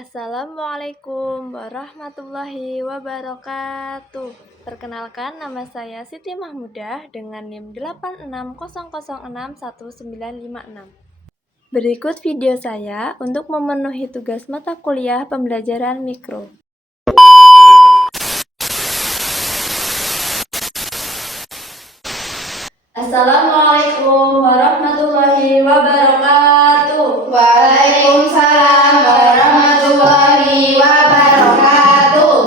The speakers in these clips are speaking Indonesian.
Assalamualaikum warahmatullahi wabarakatuh. Perkenalkan, nama saya Siti Mahmudah dengan NIM 86006196. Berikut video saya untuk memenuhi tugas mata kuliah pembelajaran mikro. Assalamualaikum warahmatullahi wabarakatuh. Waalaikumsalam warahmatullahi wabarakatuh.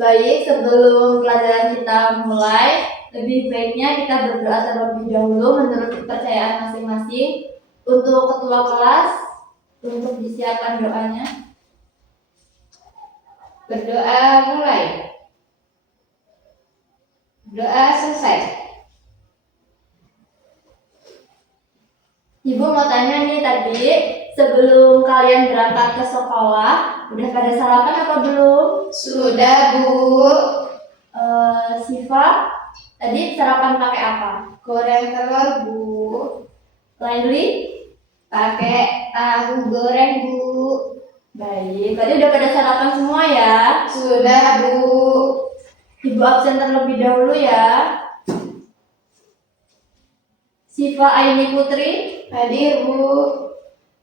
Baik, sebelum pelajaran kita mulai, lebih baiknya kita berdoa terlebih dahulu menurut kepercayaan masing-masing. Untuk ketua kelas, untuk disiapkan doanya. Berdoa mulai. Doa selesai. Ibu mau tanya nih tadi, sebelum kalian berangkat ke sekolah, udah pada sarapan apa belum? Sudah, Bu. Siva, tadi sarapan pakai apa? Goreng telur, Bu. Laili? Pakai tahu goreng, Bu. Baik, tadi udah pada sarapan semua ya? Sudah, Bu. Ibu absen terlebih dahulu ya. Siva Aini Putri, Hadir, Bu.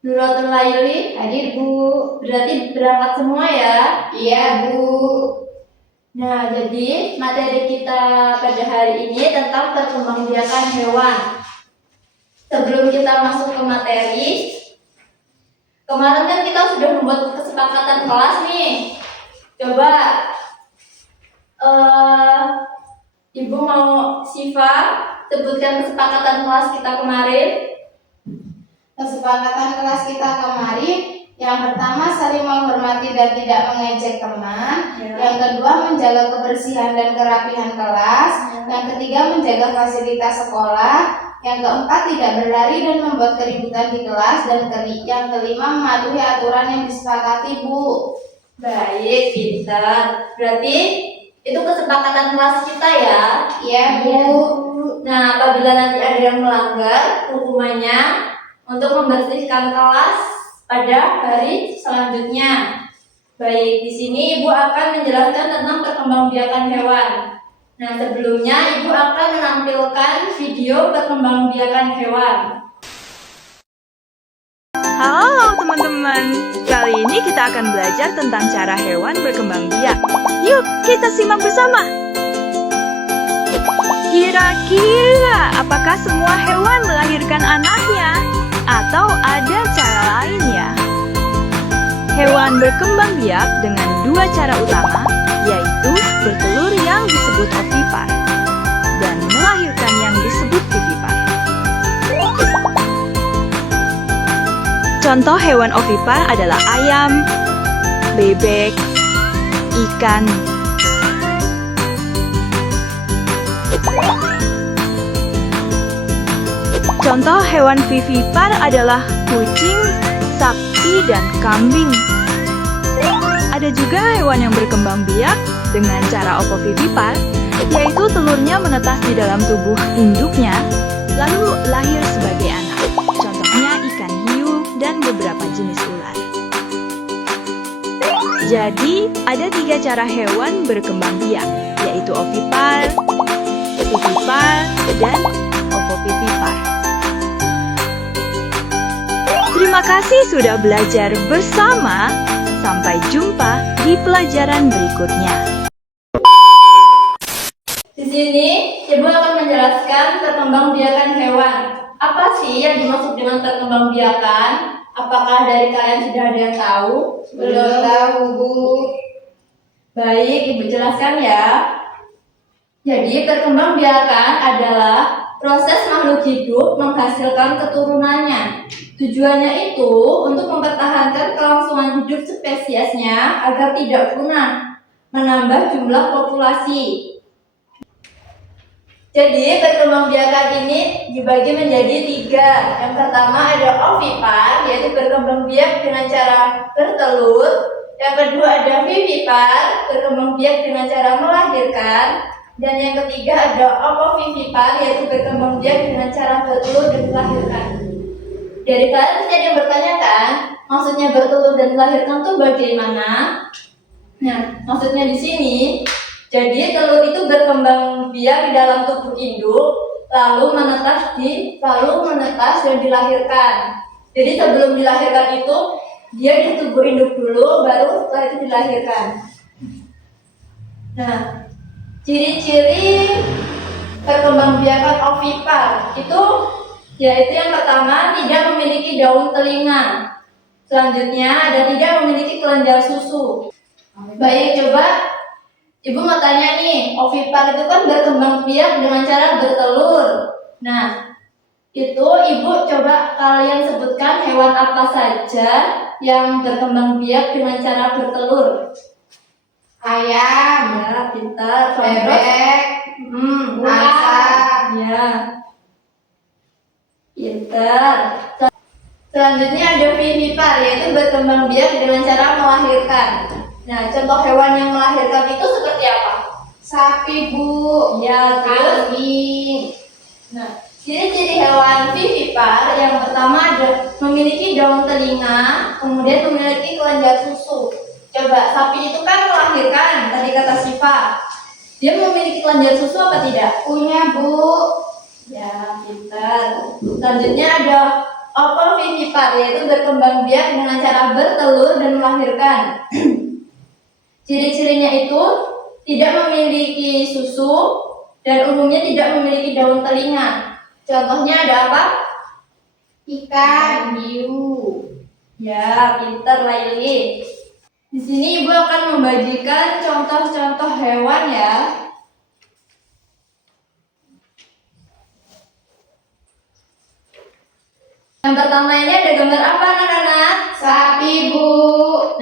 Nuratul Laili, Hadir, Bu. berarti berangkat semua ya? Iya, Bu. Nah, jadi materi kita pada hari ini tentang perkembangbiakan hewan. Sebelum kita masuk ke materi, kemarin kan kita sudah membuat kesepakatan kelas nih. Coba Ibu mau Siva sebutkan kesepakatan kelas kita kemarin. Kesepakatan kelas kita kemarin, yang pertama saling menghormati dan tidak mengejek teman. Ya. Yang kedua menjaga kebersihan dan kerapihan kelas. Ya. Yang ketiga menjaga fasilitas sekolah. Yang keempat tidak berlari dan membuat keributan di kelas. Dan yang kelima mematuhi aturan yang disepakati, Bu. Baik, pintar. Berarti itu kesepakatan kelas kita ya? Iya, Bu. Nah, apabila nanti ada yang melanggar, hukumannya untuk membersihkan kelas pada hari selanjutnya. Baik, di sini Ibu akan menjelaskan tentang perkembangbiakan hewan. Nah, sebelumnya Ibu akan menampilkan video perkembangbiakan hewan. Halo teman-teman, kali ini kita akan belajar tentang cara hewan berkembang biak. Yuk kita simak bersama. Kira-kira apakah semua hewan melahirkan anaknya? Atau ada cara lain ya? Hewan berkembang biak dengan dua cara utama, yaitu bertelur yang disebut ovipar dan melahirkan yang disebut vivipar. Contoh hewan ovipar adalah ayam, bebek, ikan. Contoh hewan vivipar adalah kucing, sapi, dan kambing. Ada juga hewan yang berkembang biak dengan cara ovovivipar, yaitu telurnya menetas di dalam tubuh induknya, lalu lahir sebagai anak. Contohnya ikan hiu dan beberapa jenis ular. Jadi, ada tiga cara hewan berkembang biak, yaitu ovipar, vivipar, dan ovovivipar. Terima kasih sudah belajar bersama. Sampai jumpa di pelajaran berikutnya. Di sini Ibu akan menjelaskan perkembangbiakan hewan. Apa sih yang dimaksud dengan perkembangbiakan? Apakah dari kalian sudah ada yang tahu? Belum tahu, Bu. Baik, Ibu jelaskan ya. Jadi, perkembangbiakan adalah proses makhluk hidup menghasilkan keturunannya. Tujuannya itu untuk mempertahankan kelangsungan hidup spesiesnya agar tidak punah, menambah jumlah populasi. Jadi, perkembangbiakan ini dibagi menjadi tiga. Yang pertama ada ovipar, yaitu berkembang biak dengan cara bertelur. Yang kedua ada vivipar, berkembang biak dengan cara melahirkan. Dan yang ketiga ada ovovivipar, yaitu berkembang biak dengan cara bertelur dan melahirkan. Dari kalian pasti ada yang bertanya kan, maksudnya bertelur dan melahirkan tuh bagaimana? Nah, maksudnya di sini, jadi telur itu berkembang biak di dalam tubuh induk, lalu menetas dan dilahirkan. Jadi sebelum dilahirkan itu dia di tubuh induk dulu, baru setelah itu dilahirkan. Nah, ciri-ciri perkembangbiakan ovipar itu yaitu yang pertama tidak memiliki daun telinga. Selanjutnya ada tidak memiliki kelenjar susu. Baik, coba Ibu mau tanya nih, ovipar itu kan berkembang biak dengan cara bertelur. Nah, itu Ibu coba kalian sebutkan hewan apa saja yang berkembang biak dengan cara bertelur. Ayam, Ya, pintar. bebek, angsa. Ya, pintar. Selanjutnya ada vivipar, yaitu berkembang biak dengan cara melahirkan. Nah, contoh hewan yang melahirkan itu seperti apa? Sapi, Bu. Ya, terus. Kambing. Nah, ciri-ciri hewan vivipar yang pertama ada memiliki daun telinga, kemudian memiliki kelenjar susu. Coba, sapi itu kan melahirkan, tadi kata Siva. Dia memiliki kelenjar susu apa tidak? Punya, Bu. Ya, pintar. Selanjutnya ada ovovivipar, yaitu berkembang biak dengan cara bertelur dan melahirkan. Ciri-cirinya itu tidak memiliki susu dan umumnya tidak memiliki daun telinga. Contohnya ada apa? Ikan, hiu. Ya, pintar Laili. Di sini Ibu akan membagikan contoh-contoh hewan ya. Yang pertama ini ada gambar apa anak-anak? Sapi, Bu.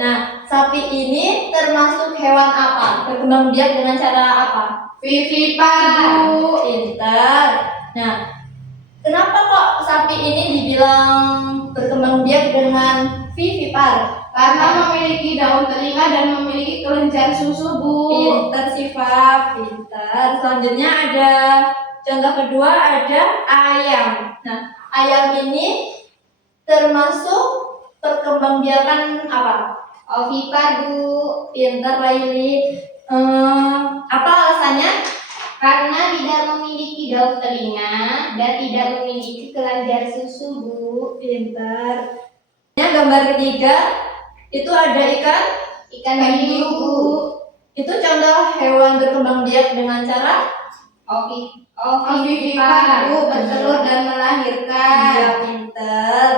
Nah, sapi ini termasuk hewan apa? Berkembang biak dengan cara apa? Vivipar, Bu. Pintar. Nah, kenapa kok sapi ini dibilang berkembang biak dengan vivipar? Karena memiliki daun telinga dan memiliki kelenjar susu, Bu. Pintar Siva, pintar. Selanjutnya ada contoh kedua ada ayam. Nah, ayam ini termasuk perkembangbiakan apa? Ovipar, Bu. Pintar Laili. Apa alasannya? Karena tidak memiliki daun telinga dan tidak memiliki kelenjar susu, Bu. Pintar. Gambar ketiga itu ada ikan Hiu, Bu. Itu contoh hewan berkembang biak dengan cara Ovipar, Bu, bertelur dan melahirkan. ya, pintar.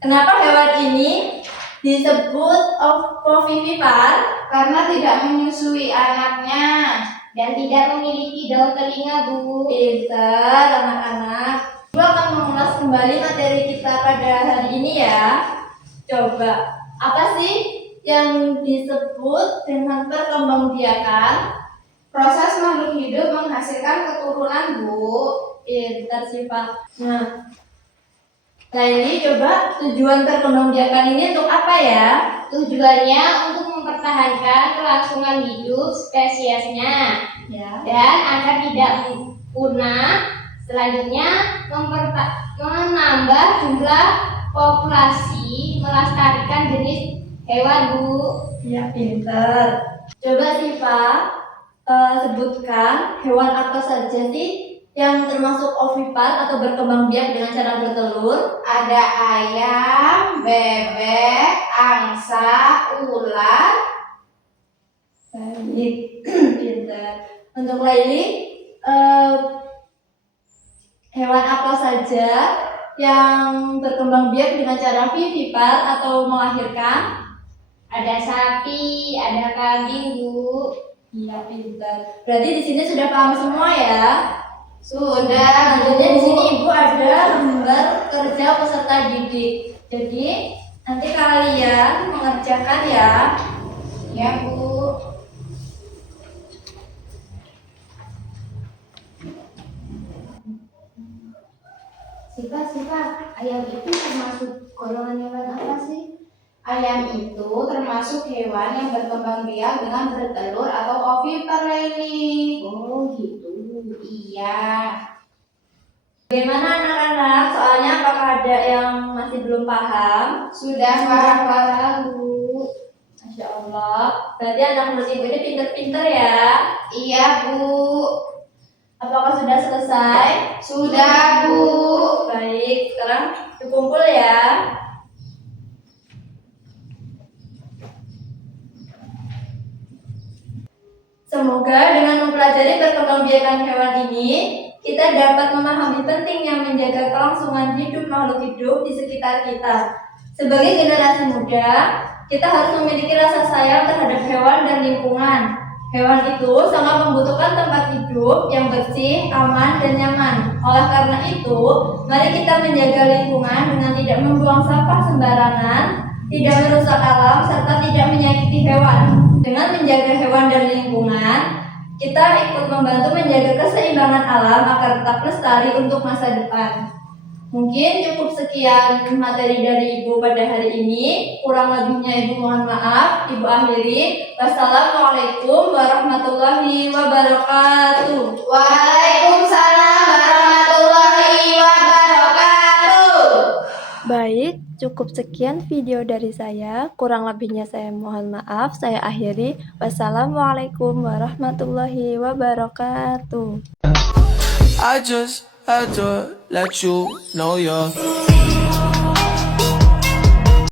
Kenapa hewan ini disebut ovovivipar? Karena tidak menyusui anaknya dan tidak memiliki daun telinga, Bu. Pintar anak-anak. Ibu akan mengulas kembali materi kita pada hari ini ya. Coba, apa sih yang disebut dengan perkembangbiakan? Proses makhluk hidup menghasilkan keturunan, Bu. Pintar sih Pak. Nah, Laili coba tujuan perkembangbiakan ini untuk apa ya? Tujuannya untuk mempertahankan kelangsungan hidup spesiesnya Ya. dan agar tidak punah. Selanjutnya menambah jumlah populasi, melestarikan jenis hewan, Bu. Ya, pintar. Coba sih Pak, sebutkan hewan apa saja sih yang termasuk ovipar atau berkembang biak dengan cara bertelur? Ada ayam, bebek, angsa, ular. Baik, pintar. Untuk Laili, hewan apa saja yang berkembang biak dengan cara vivipar atau melahirkan? Ada sapi, ada kambing, Bu. Iya, pintar. Berarti di sini sudah paham semua ya? Sudah, Selanjutnya di Bu. sini Ibu ada lembar kerja peserta didik. Jadi nanti kalian mengerjakan ya. Ya, Bu. Sifat, ayam itu termasuk golongan hewan apa sih? Ayam itu termasuk hewan yang berkembang biak dengan bertelur atau ovipar, Laili. Oh gitu. Iya. Bagaimana anak-anak? Soalnya apakah ada yang masih belum paham? Sudah paham, Bu. Masya Allah. Berarti anak murid ibu ini pinter-pinter ya. Iya, Bu. Apakah sudah selesai? Sudah, Bu. Baik, sekarang dikumpul ya. Semoga dengan mempelajari perkembangbiakan hewan ini, kita dapat memahami pentingnya menjaga kelangsungan hidup makhluk hidup di sekitar kita. Sebagai generasi muda, kita harus memiliki rasa sayang terhadap hewan dan lingkungan. Hewan itu sangat membutuhkan tempat hidup yang bersih, aman, dan nyaman. Oleh karena itu, mari kita menjaga lingkungan dengan tidak membuang sampah sembarangan, tidak merusak alam, serta tidak menyakiti hewan. Dengan menjaga hewan dan lingkungan, kita ikut membantu menjaga keseimbangan alam agar tetap lestari untuk masa depan. Mungkin cukup sekian materi dari Ibu pada hari ini. Kurang lebihnya Ibu mohon maaf. Ibu akhiri. Wassalamualaikum warahmatullahi wabarakatuh. Waalaikumsalam warahmatullahi wabarakatuh. Baik, cukup sekian video dari saya. Kurang lebihnya saya mohon maaf. Saya akhiri. Wassalamualaikum warahmatullahi wabarakatuh. I just had to let you know you're